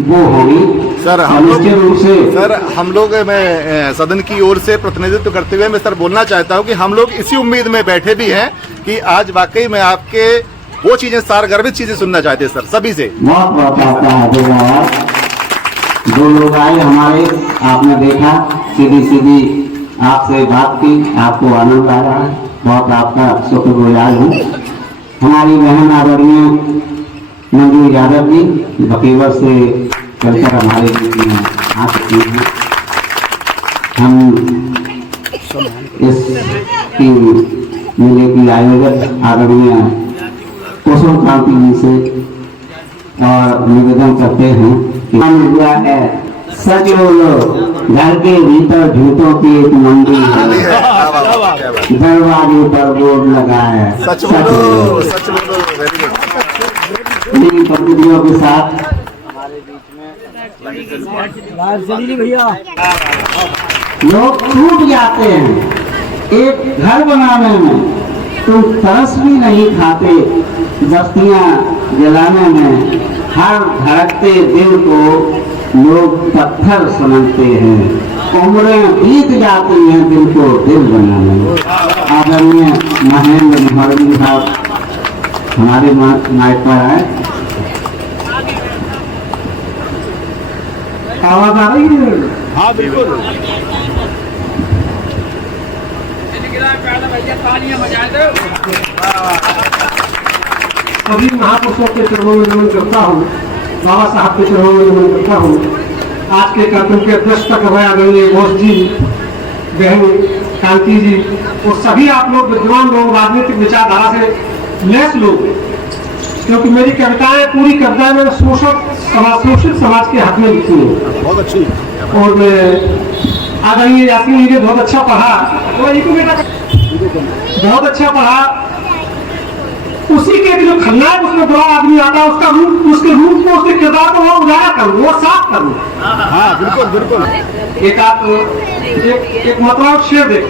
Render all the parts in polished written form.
वो होगी। सर हम लोग मैं सदन की ओर से प्रतिनिधित्व करते हुए मैं सर बोलना चाहता हूं कि हम लोग इसी उम्मीद में बैठे भी हैं कि आज वाकई में आपके वो चीजें सारगर्भित चीजें सुनना चाहते हैं सर सभी से। बहुत बहुत आपका धन्यवाद। दो लोग आए हमारे, आपने देखा, सीधी सीधी आपसे बात की, आपको आनंद आ रहा है, बहुत आपका शुक्रगुजार हूँ। हमारी बहन आदरणीय मंजू यादव जी बकीवर से चलकर हमारे बीच में आ चुकी हैं। हम इस मेले की आयोजक आदरणीय कुसुम क्रांति जी से और निवेदन करते हैं कि हुआ है सच बोलो, घर के भीतर झूठों की एक मंडी है, दरवाजे पर बोर्ड लगा है सच बोलो, सच बोलो। इन प्रतिनिधियों के साथ भैया लोग टूट जाते हैं एक घर बनाने में, तुम तरस भी नहीं खाते बस्तियां जलाने में, हर धड़कते दिल को लोग पत्थर समझते हैं, उम्रें बीत जाती हैं दिल को दिल बनाने में। आदरणीय महेंद्र महर्जी साहब हमारे माइक पर आए। आवाज आ रही है? हाँ बिल्कुल। सभी महापुरुषों के चरणों में नमन करता हूँ, बाबा साहब के चरणों में नमन करता हूँ। आज के कार्यक्रम के अध्यक्षता कर रहे आदरणीय घोष जी, बहन कांति जी और सभी आप लोग विद्वान लोग, राजनीतिक विचारधारा से लेस लोग, क्योंकि मेरी कविताएं पूरी कविताएं मैंने शोषित समाज के हक में लिखी है। बहुत अच्छी। और मैं आदरणीय यास्मीन जी ने बहुत अच्छा पढ़ा, बहुत अच्छा पढ़ा। उसी के जो खलनायक उसमें बुरा आदमी आता है, उसका रूप, उसके रूप को, उसके किरदार को वो उजाला करूँ, वो साफ करूँ। हाँ बिल्कुल बिल्कुल। एक मतलब शेर दे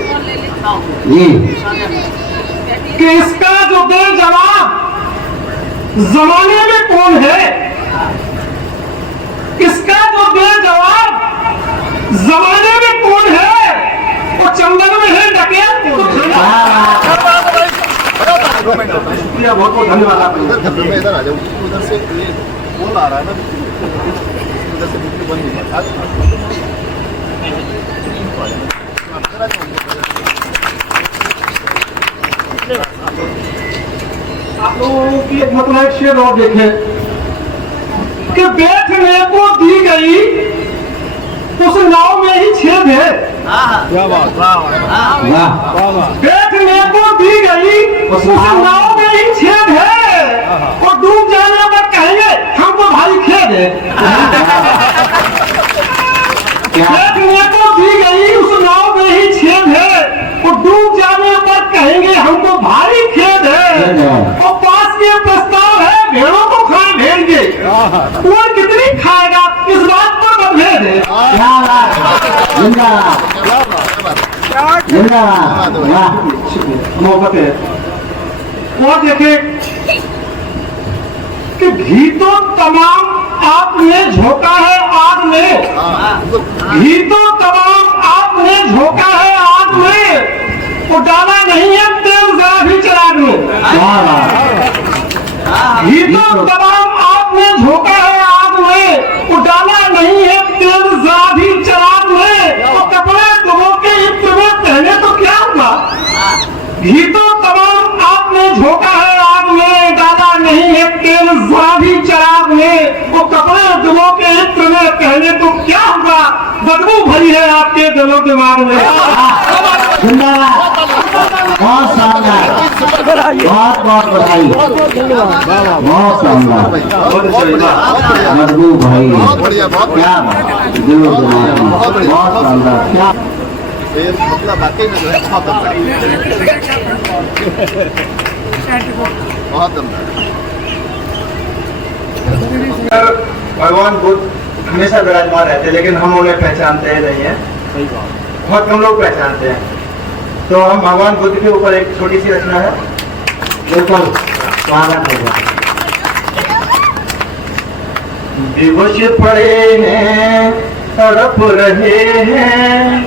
कि इसका जो दे जवाब जमाने में कौन है, इसका जो दे जवाब जमाने में कौन है, वो चंदन में है डकेत शुक्रिया, बहुत बहुत धन्यवाद। आप इधर आ जाओ, उधर से फोन आ रहा है ना, उधर से बिल्कुल बंद नहीं है। आप लोगों की एक मतलब एक शेर और देखें कि बैठने को दी गई उस नाव में ही छेद है। क्या बात, बैठने को दी गई उस नाव में ही छेद है, और डूब जाने पर कहेंगे हमको भारी खेद है। बैठने को दी गई उस नाव में ही छेद है, और डूब जाने पर कहेंगे हमको भारी खेद है। और पास में प्रस्ताव है भेड़ों को खाए भेड़ के, और कितनी खाएगा इस बात पर मतभेद है। मोहब्बत है। और देखे कि घी तो तमाम आपने झोंका है आग में, घी तो तमाम आपने झोंका है आग में, वो डाला नहीं है तेल जरा भी चिराग में। घी तो तमाम आपने झोंका है आग में, वो डाला नहीं है तेल जरा भी चिराग में। और कपड़े दुबो के इत्र में पहने तो क्या हुआ, घी तो तमाम आपने झोंका है आग में, डाला नहीं है तेल जरा भी चिराग में। वो कपड़े दुबो के इत्र में पहने तो क्या हुआ, बदबू भरी है आपके दिलो दिमाग में। बहुत शानदार, बहुत बहुत बधाई, बहुत शानदार, महबूब भाई, क्या दिलो दिमाग में, बहुत शानदार, क्या मतलब वाकई में जो है बहुत भगवान बुद्ध हमेशा विराजमान रहते, लेकिन हम उन्हें पहचानते ही नहीं है, बहुत कम लोग पहचानते हैं। तो हम भगवान बुद्ध के ऊपर एक छोटी सी रचना है, बिल्कुल स्वागत है। विवश पड़े हैं, तड़प रहे हैं,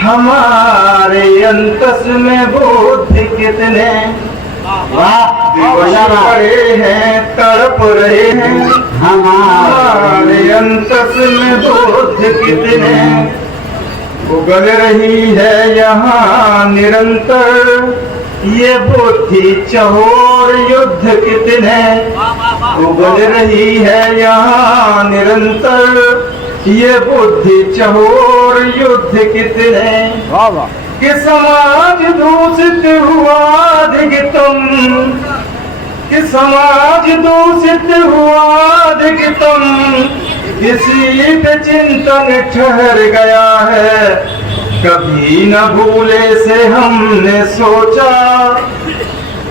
हमारे अंतस में बुद्धि कितने विवश पड़े हैं, तड़प रहे हैं, हमारे अंतस में बुद्धि कितने उगल रही है यहाँ निरंतर, ये बुद्धि चहोर युद्ध कितने उगल रही है यहाँ निरंतर, ये बुद्धि चहोर युद्ध कितने कि समाज दूषित हुआ अधिकतम, कि समाज दूषित हुआ अधिकतम, इसी पे चिंतन ठहर गया है, कभी न भूले से हमने सोचा,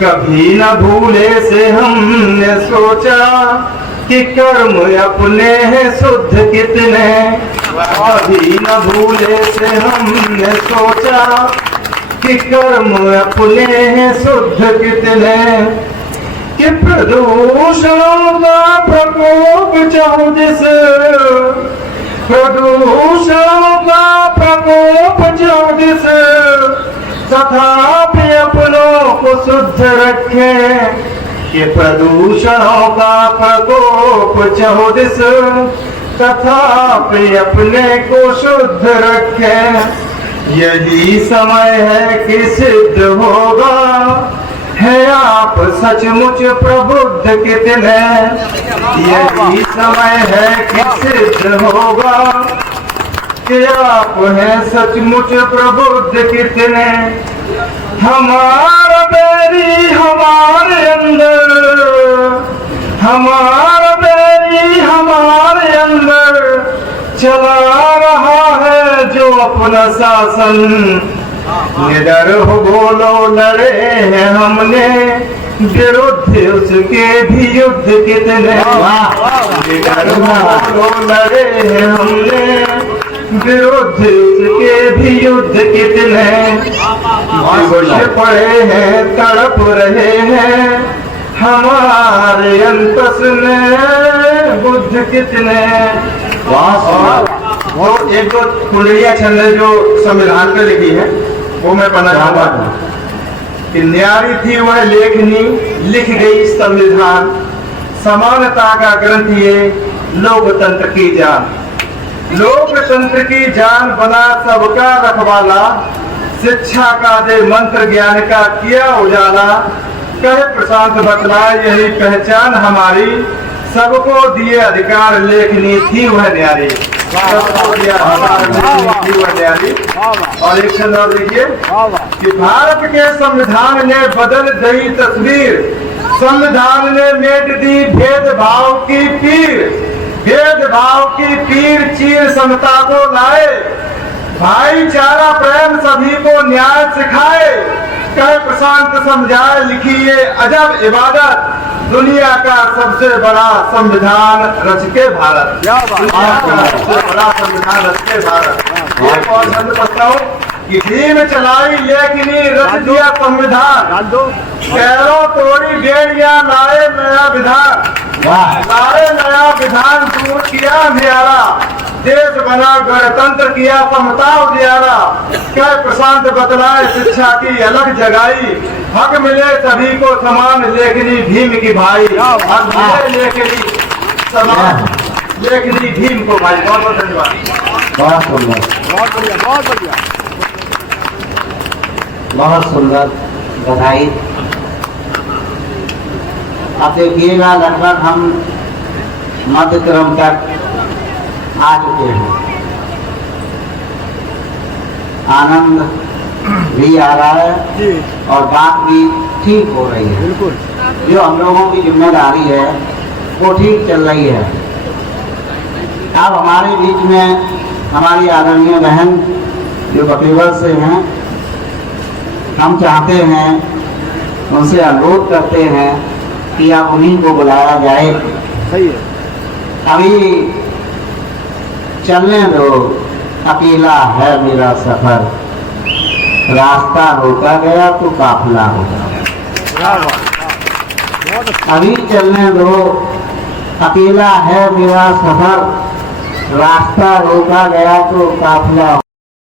कभी न भूले से हमने सोचा कि कर्म अपने हैं शुद्ध कितने, कभी न भूले से हमने सोचा कि कर्म अपने हैं शुद्ध कितने, कि प्रदूषणों का प्रकोप चौदिस, प्रदूषणों का प्रकोप चौदिस, तथापि अपनों को शुद्ध रखें, कि प्रदूषणों का प्रकोप चौदिस, तथापि अपने को शुद्ध रखें, यही समय है कि सिद्ध होगा, है आप सचमुच प्रबुद्ध कितने, यही समय है कि सिद्ध होगा, कि आप हैं सचमुच प्रबुद्ध कितने, हमारा बैरी हमारे अंदर, हमारा बैरी हमारे अंदर चला रहा है जो अपना शासन, निडर हो बोलो लड़े हैं हमने, विरुद्ध उसके भी युद्ध कितने, निडर हो बोलो लड़े हैं हमने, विरुद्ध उसके भी युद्ध कितने, विवश पड़े हैं, तड़प रहे हैं, हमारे अंतस में बुद्ध कितने। वो एक दो कुंडलियां छंद जो संविधान पे लिखी है वो मैं पढ़ना चाहूंगा कि न्यारी थी वह लेखनी, लिख गई संविधान, समानता का ग्रंथ ये लोकतंत्र की जान, लोकतंत्र की जान बना सबका रखवाला, शिक्षा का दे मंत्र ज्ञान का किया उजाला, कहे प्रशांत बतलाए यही पहचान हमारी, सबको दिए अधिकार लेखनी थी वह न्यारी, सबको दिया अधिकार लेखनी थी वह न्यारी। और एक छंद और देखिए कि भारत के संविधान ने बदल दी तस्वीर, संविधान ने मेट दी भेदभाव की पीर, भेदभाव की पीर चीर समता को लाए, भाईचारा प्रेम सभी को न्याय सिखाए, कहे प्रशांत समझाए लिखी ये अजब इबादत, दुनिया का सबसे बड़ा संविधान रच के भारत, दुनिया का सबसे बड़ा संविधान रच के भारत। एक और छंद पढ़ता हूँ कि भीम चलाई लेखनी रच दिया संविधान, पैरों तोड़ी बेड़ियां लाए नया विधान, लाए नया विधान दूर किया अंधियारा, देश बना गणतंत्र किया समता उजियारा, क्या प्रशांत बतलाए शिक्षा की अलग जगाई, हक मिले सभी को समान लेखनी भीम की भाई, हक मिले लेखनी समान लेखनी भीम को भाई। बहुत बहुत धन्यवाद। बहुत सुंदर, बहुत बढ़िया, बहुत बढ़िया। बहुत सुंदर, बधाई। अब देखिएगा लगभग हम मध्य क्रम तक आ चुके हैं, आनंद भी आ रहा है और बात भी ठीक हो रही है, बिल्कुल जो हम लोगों की जिम्मेदारी है वो ठीक चल रही है। अब हमारे बीच में हमारी आदरणीय बहन जो बकरीवल से हैं, हम चाहते हैं, उनसे अनुरोध करते हैं कि आप उन्हीं को बुलाया जाए। सही है, अभी चलने दो, अकेला है मेरा सफर, रास्ता रोका गया तो काफिला होगा। बहुत अच्छा। अभी चलने दो, अकेला है मेरा सफर, रास्ता रोका गया तो काफिला